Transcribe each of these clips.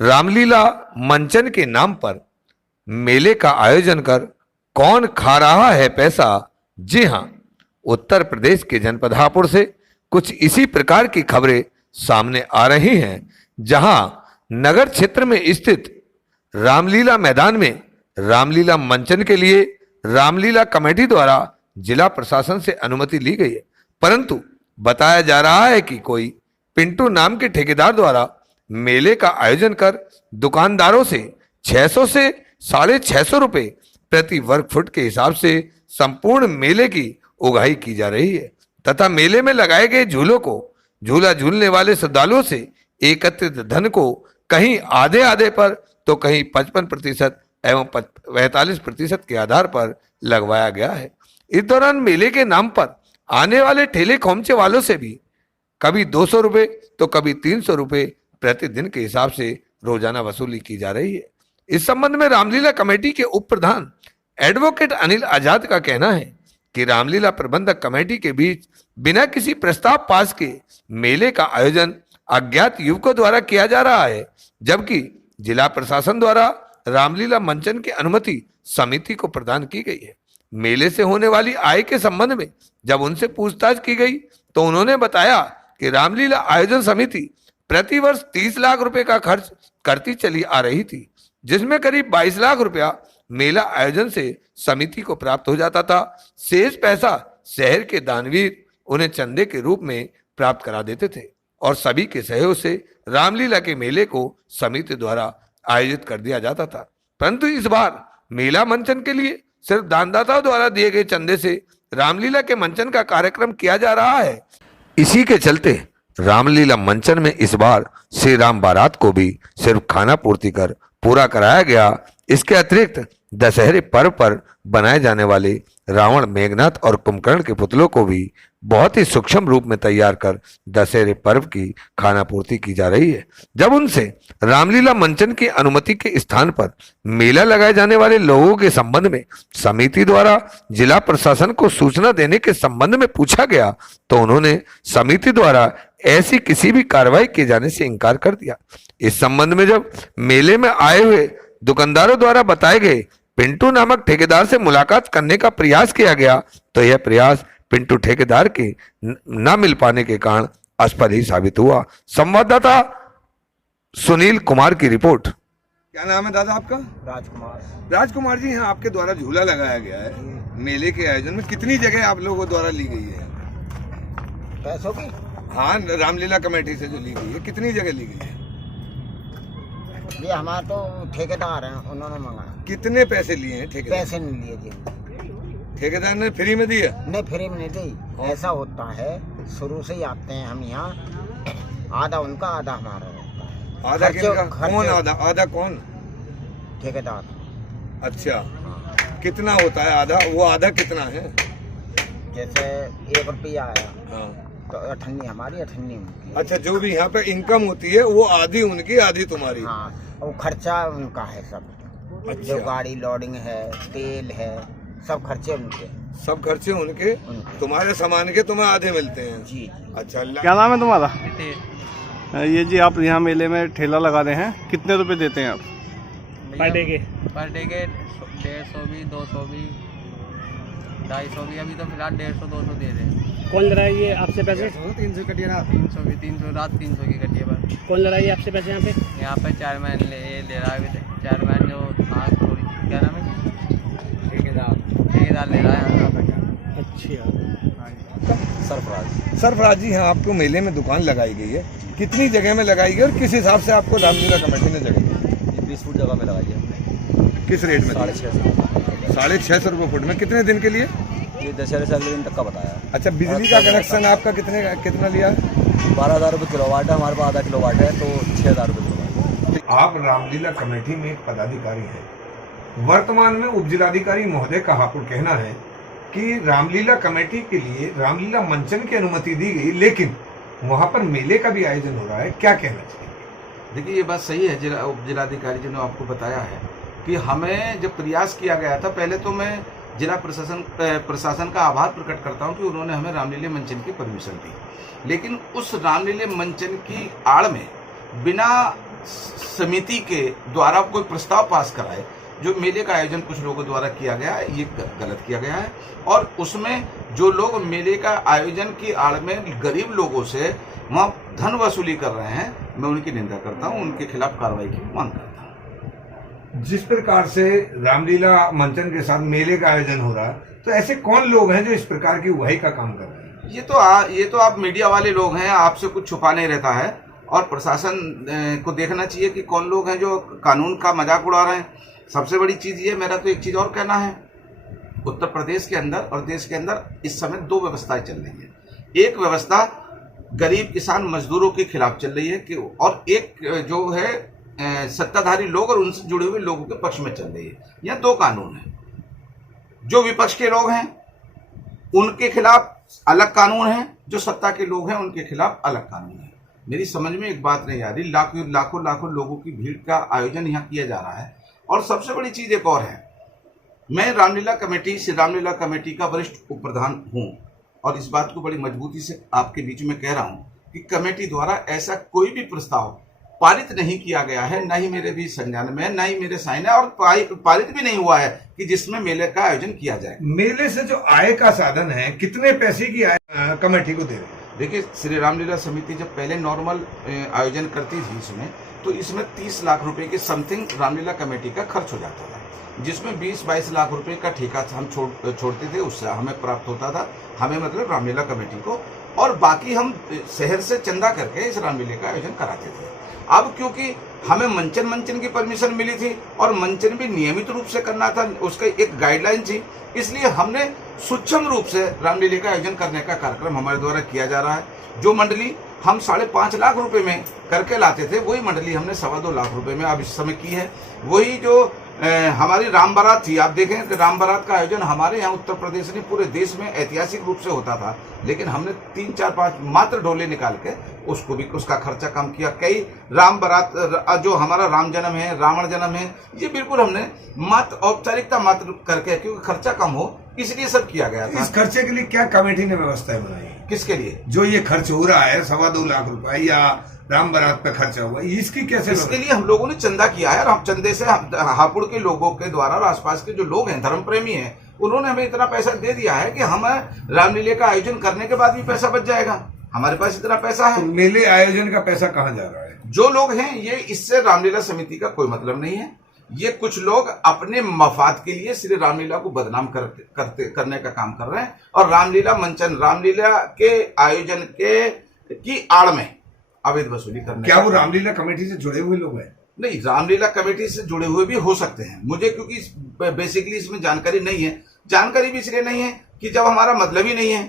रामलीला मंचन के नाम पर मेले का आयोजन कर कौन खा रहा है पैसा? जी हां, उत्तर प्रदेश के जनपद हापुड़ से कुछ इसी प्रकार की खबरें सामने आ रही हैं, जहां नगर क्षेत्र में स्थित रामलीला मैदान में रामलीला मंचन के लिए रामलीला कमेटी द्वारा जिला प्रशासन से अनुमति ली गई है, परंतु बताया जा रहा है कि कोई पिंटू नाम के ठेकेदार द्वारा मेले का आयोजन कर दुकानदारों से 600 से 650 रुपए प्रति वर्ग फुट के हिसाब से संपूर्ण मेले की उगाही की जा रही है तथा मेले में लगाए गए झूलों को झूला झूलने वाले श्रद्धालुओं से एकत्रित धन को कहीं आधे आधे पर तो कहीं 55% एवं 45% के आधार पर लगवाया गया है। इस दौरान मेले के नाम पर आने वाले ठेले खोमचे वालों से भी कभी 200 रुपए तो कभी 300 रुपए प्रतिदिन के हिसाब से रोजाना वसूली की जा रही है। इस संबंध में रामलीला कमेटी के उप प्रधान एडवोकेट अनिल आजाद का कहना है कि रामलीला प्रबंधक कमेटी के बीच बिना किसी प्रस्ताव पास के मेले का आयोजन अज्ञात युवकों द्वारा किया जा रहा है, जबकि जिला प्रशासन द्वारा रामलीला मंचन की अनुमति समिति को प्रदान की गई है। मेले से होने वाली आय के संबंध में जब उनसे पूछताछ की गई तो उन्होंने बताया कि रामलीला आयोजन समिति प्रतिवर्ष 30 लाख रुपए का खर्च करती चली आ रही थी, जिसमें करीब 22 लाख रुपया मेला आयोजन से समिति को प्राप्त हो जाता था। शेष पैसा शहर के दानवीर उन्हें चंदे के रूप में प्राप्त करा देते थे और सभी के सहयोग से रामलीला के मेले को समिति द्वारा आयोजित कर दिया जाता था, परंतु इस बार मेला मंचन के लिए सिर्फ दानदाताओं द्वारा दिए गए चंदे से रामलीला के मंचन का कार्यक्रम किया जा रहा है। इसी के चलते रामलीला मंचन में इस बार श्री राम बारात को भी सिर्फ खाना पूर्ति कर पूरा कराया गया। इसके अतिरिक्त दशहरे पर्व पर बनाए जाने वाले रावण, मेघनाथ और कुंभकर्ण के पुतलों को भी बहुत ही सूक्ष्म रूप में तैयार कर दशहरे पर्व की खाना पूर्ति की जा रही है। जब उनसे रामलीला मंचन की अनुमति के स्थान पर मेला लगाए जाने वाले लोगों के संबंध में समिति द्वारा जिला प्रशासन को सूचना देने के संबंध में पूछा गया तो उन्होंने समिति द्वारा ऐसी किसी भी कार्रवाई किए जाने से इनकार कर दिया। इस संबंध में जब मेले में आए हुए दुकानदारों द्वारा बताए गए पिंटू नामक ठेकेदार से मुलाकात करने का प्रयास किया गया तो यह प्रयास पिंटू ठेकेदार के न मिल पाने के कारण असफल ही साबित हुआ। संवाददाता सुनील कुमार की रिपोर्ट। क्या नाम है दादा आपका? राजकुमार। राजकुमार जी, यहाँ आपके द्वारा झूला लगाया गया है मेले के आयोजन में, कितनी जगह आप लोगों द्वारा ली गई है? पैसों की? हाँ, रामलीला कमेटी से जो ली गई है कितनी जगह ली गई है? ये हमारे तो ठेकेदार हैं, उन्होंने मंगाया। कितने पैसे लिए हैं ठेकेदार? पैसे नहीं लिए जी। ठेकेदार ने फ्री में दिया? नहीं, फ्री में नहीं दी। ऐसा होता है, शुरू से ही आते हैं हम यहाँ, आधा उनका आधा हमारा रहता है। आधा किसका? कौन आधा? आधा कौन? ठेकेदार। अच्छा, कितना होता है आधा? वो आधा कितना है? जैसे 1 रुपया आया हाँ, तो 98 हमारी, 98 उनकी। अच्छा, जो भी यहाँ पे इनकम होती है वो आधी उनकी आधी तुम्हारी? हाँ, वो खर्चा उनका है सब। अच्छा। जो गाड़ी लोडिंग है, तेल है, सब खर्चे उनके। सब खर्चे उनके? तुम्हारे सामान के तुम्हें आधे मिलते हैं? जी। अच्छा। क्या नाम है तुम्हारा? ये जी, आप यहाँ मेले में ठेला लगा रहे हैं, कितने रुपए देते हैं आप पर डे के? पर डे के 150 भी, 200 भी, 250 भी। अभी तो फिलहाल 150-200 दे रहे हैं। कौन लड़ा है ये आपसे पैसे? 300 कटिया रात, 300 भी, 300 रात, 300 की कटिया पर। कौन लड़ा है आपसे पैसे यहाँ पे? यहाँ पे चेयरमैन ले रहा है। चेयरमैन जो थोड़ी क्या नाम है? ठेकेदार ले रहा है यहाँ पे। अच्छा। सरफराज जी, यहाँ आपको मेले में दुकान लगाई गई है, कितनी जगह में लगाई गई और किस हिसाब से आपको रामलीला कमेटी ने जगह दी? 20 फुट जगह में लगाई है हमने। किस रेट में? 650 रुपये फुट में। कितने दिन के लिए? ये दशहरे से अगले दिन तक का बताया। अच्छा, बिजली का कनेक्शन आपका कितना लिया? 12,000 रुपये किलोवाट है, हमारे पास आधा किलोवाट है तो 6,000 रुपये किलोवाट। आप रामलीला कमेटी में एक पदाधिकारी हैं, वर्तमान में उपजिलाधिकारी महोदय का हापुड़ कहना है कि रामलीला कमेटी के लिए रामलीला मंचन की अनुमति दी गई, लेकिन वहां पर मेले का भी आयोजन हो रहा है, क्या कहना चाहिए? देखिए, ये बात सही है। उपजिलाधिकारी जी ने आपको बताया है कि हमें जब प्रयास किया गया था, पहले तो मैं जिला प्रशासन का आभार प्रकट करता हूं कि उन्होंने हमें रामलीला मंचन की परमिशन दी, लेकिन उस रामलीला मंचन की आड़ में बिना समिति के द्वारा कोई प्रस्ताव पास कराए, जो मेले का आयोजन कुछ लोगों द्वारा किया गया है, ये गलत किया गया है। और उसमें जो लोग मेले का आयोजन की आड़ में गरीब लोगों से वहाँ धन वसूली कर रहे हैं, मैं उनकी निंदा करता हूँ, उनके खिलाफ कार्रवाई की मांग करता हूँ। जिस प्रकार से रामलीला मंचन के साथ मेले का आयोजन हो रहा है, तो ऐसे कौन लोग हैं जो इस प्रकार की उगाही का काम कर रहे हैं? ये तो आप मीडिया वाले लोग हैं, आपसे कुछ छुपा नहीं रहता है, और प्रशासन को देखना चाहिए कि कौन लोग हैं जो कानून का मजाक उड़ा रहे हैं। सबसे बड़ी चीज ये, मेरा तो एक चीज और कहना है, उत्तर प्रदेश के अंदर और देश के अंदर इस समय दो व्यवस्थाएं चल रही हैं। एक व्यवस्था गरीब किसान मजदूरों के खिलाफ चल रही है और एक जो है सत्ताधारी लोग और उनसे जुड़े हुए लोगों के पक्ष में चल रही है। यह दो कानून है। जो विपक्ष के लोग हैं उनके खिलाफ अलग कानून है, जो सत्ता के लोग हैं उनके खिलाफ अलग कानून है। मेरी समझ में एक बात नहीं आ रही, लाखों लोगों की भीड़ का आयोजन यहाँ किया जा रहा है। और सबसे बड़ी चीज एक और है, मैं रामलीला कमेटी का वरिष्ठ उप प्रधान हूँ और इस बात को बड़ी मजबूती से आपके बीच में कह रहा हूँ कि कमेटी द्वारा ऐसा कोई भी प्रस्ताव पारित नहीं किया गया है, ना ही मेरे भी संज्ञान में है, ना ही मेरे साइन है, और पारित भी नहीं हुआ है कि जिसमें मेले का आयोजन किया जाए। मेले से जो आय का साधन है, कितने पैसे की आय कमेटी को दे रहे हैं? देखिए, श्री रामलीला समिति जब पहले नॉर्मल आयोजन करती थी इसमें, तो इसमें 30 लाख रुपए के समथिंग रामलीला कमेटी का खर्च हो जाता था, जिसमें 20-22 लाख रुपए का ठेका हम छोड़ते थे, उससे हमें प्राप्त होता था, हमें मतलब रामलीला कमेटी को, और बाकी हम शहर से चंदा करके इस रामलीला का आयोजन कराते थे। अब क्योंकि हमें मंचन की परमिशन मिली थी और मंचन भी नियमित रूप से करना था, उसका एक गाइडलाइन थी, इसलिए हमने सूक्ष्म रूप से रामलीला का आयोजन करने का कार्यक्रम हमारे द्वारा किया जा रहा है। जो मंडली हम 5.5 लाख रुपए में करके लाते थे, वही मंडली हमने 2.25 लाख रुपए में अब इस समय की है। वही जो हमारी राम बारात थी, आप देखें कि राम बारात का आयोजन हमारे यहाँ उत्तर प्रदेश में पूरे देश में ऐतिहासिक रूप से होता था, लेकिन हमने 3, 4, 5 मात्र डोले निकाल के उसका खर्चा कम किया। कई राम बारात जो हमारा राम जन्म है, रावण जन्म है, ये बिल्कुल हमने मात्र औपचारिकता मात्र करके, क्योंकि खर्चा कम हो इसलिए सब किया गया था। इस खर्चे के लिए क्या कमेटी ने व्यवस्थाएं बनाई? किसके लिए? जो ये खर्च हो रहा है 2.25 लाख रुपए या राम बारात पे खर्चा हुआ, इसकी कैसे? इसके लिए हम लोगों ने चंदा किया है, और हम चंदे से हापुड़ के लोगों के द्वारा और आसपास के जो लोग हैं, धर्म प्रेमी हैं, उन्होंने हमें इतना पैसा दे दिया है कि हम रामलीला का आयोजन करने के बाद भी पैसा बच जाएगा। हमारे पास इतना पैसा है। तो मेले आयोजन का पैसा कहाँ जा रहा है? जो लोग हैं, ये इससे रामलीला समिति का कोई मतलब नहीं है। ये कुछ लोग अपने मफाद के लिए श्री रामलीला को बदनाम करने का काम कर रहे हैं, और रामलीला मंचन, रामलीला के आयोजन की आड़ में अवैध वसूली करने। क्या वो रामलीला कमेटी से जुड़े हुए लोग हैं? नहीं, रामलीला कमेटी से जुड़े हुए भी हो सकते हैं। मुझे क्योंकि बेसिकली इसमें जानकारी नहीं है, जानकारी भी इसलिए नहीं है कि जब हमारा मतलब ही नहीं है,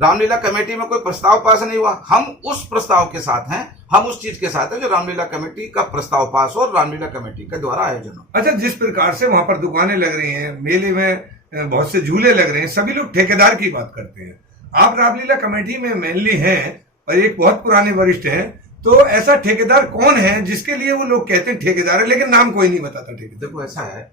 रामलीला कमेटी में कोई प्रस्ताव पास नहीं हुआ, हम उस प्रस्ताव के साथ हैं, हम उस चीज के साथ हैं जो रामलीला कमेटी का प्रस्ताव पास हो और रामलीला कमेटी के द्वारा आयोजन हो। अच्छा, जिस प्रकार से वहां पर दुकानें लग रही हैं, मेले में बहुत से झूले लग रहे हैं, सभी लोग ठेकेदार की बात करते हैं। आप रामलीला कमेटी में मेनली हैं और एक बहुत पुराने वरिष्ठ हैं, तो ऐसा ठेकेदार कौन है जिसके लिए वो लोग कहते हैं ठेकेदार है, लेकिन नाम कोई नहीं बताता ठेकेदार? देखो, ऐसा है,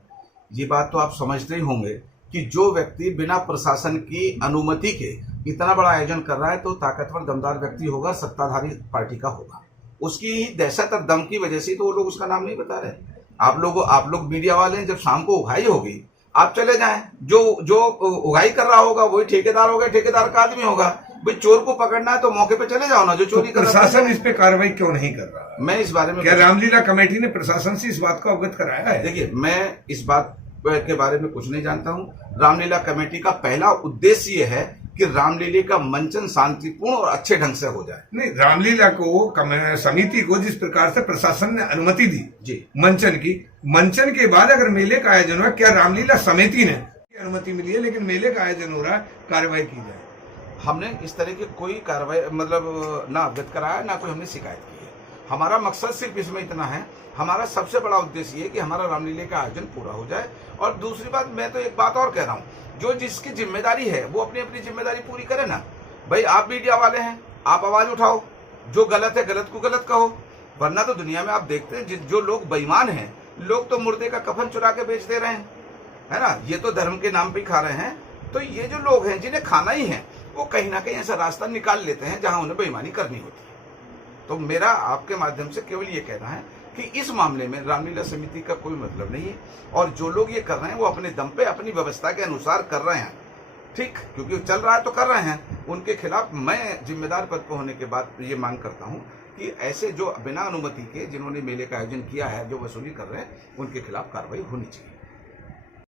ये बात तो आप समझते ही होंगे कि जो व्यक्ति बिना प्रशासन की अनुमति के इतना बड़ा आयोजन कर रहा है, तो ताकतवर दमदार व्यक्ति होगा, सत्ताधारी पार्टी का होगा। उसकी दहशत और दम की वजह से तो वो लोग उसका नाम नहीं बता रहे। आप लोग मीडिया वाले हैं, जब शाम को उगाई होगी आप चले जाएं, जो उगाई कर रहा होगा वही ठेकेदार होगा, ठेकेदार का आदमी होगा। भाई, चोर को पकड़ना है तो मौके पे चले जाओ ना, जो चोरी कर रहा है। प्रशासन इस पे कार्रवाई क्यों नहीं कर रहा? मैं इस बारे में, क्या रामलीला कमेटी ने प्रशासन से इस बात को अवगत कराया है? देखिए, मैं इस बात के बारे में कुछ नहीं जानता हूँ। रामलीला कमेटी का पहला उद्देश्य ये है कि रामलीला का मंचन शांतिपूर्ण और अच्छे ढंग से हो जाए। नहीं, रामलीला को समिति को जिस प्रकार से प्रशासन ने अनुमति दी जी मंचन के बाद अगर मेले का आयोजन हुआ, क्या रामलीला समिति ने अनुमति मिली है लेकिन मेले का आयोजन हो रहा है, कार्रवाई की जाए? हमने इस तरह की कोई कार्रवाई मतलब ना अवगत कराया, ना कोई हमने शिकायत की है। हमारा मकसद सिर्फ इसमें इतना है, हमारा सबसे बड़ा उद्देश्य ये कि हमारा रामलीला का आयोजन पूरा हो जाए। और दूसरी बात, मैं तो एक बात और कह रहा हूँ, जो जिसकी जिम्मेदारी है वो अपनी अपनी जिम्मेदारी पूरी करे ना। भाई, आप मीडिया वाले हैं, आप आवाज उठाओ, जो गलत है गलत को गलत कहो, वरना तो दुनिया में आप देखते हैं जो लोग बेईमान हैं, लोग तो मुर्दे का कफन चुरा के बेच दे रहे हैं, है ना। ये तो धर्म के नाम पे खा रहे हैं। तो ये जो लोग हैं जिन्हें खाना ही है, वो कहीं ना कहीं ऐसा रास्ता निकाल लेते हैं जहां उन्हें बेईमानी करनी होती है। तो मेरा आपके माध्यम से केवल ये कहना है कि इस मामले में रामलीला समिति का कोई मतलब नहीं है, और जो लोग ये कर रहे हैं वो अपने दम पे अपनी व्यवस्था के अनुसार कर रहे हैं, ठीक, क्योंकि चल रहा है तो कर रहे हैं। उनके खिलाफ मैं जिम्मेदार पद पर होने के बाद ये मांग करता हूं कि ऐसे जो बिना अनुमति के जिन्होंने मेले का आयोजन किया है, जो वसूली कर रहे हैं, उनके खिलाफ कार्रवाई होनी चाहिए।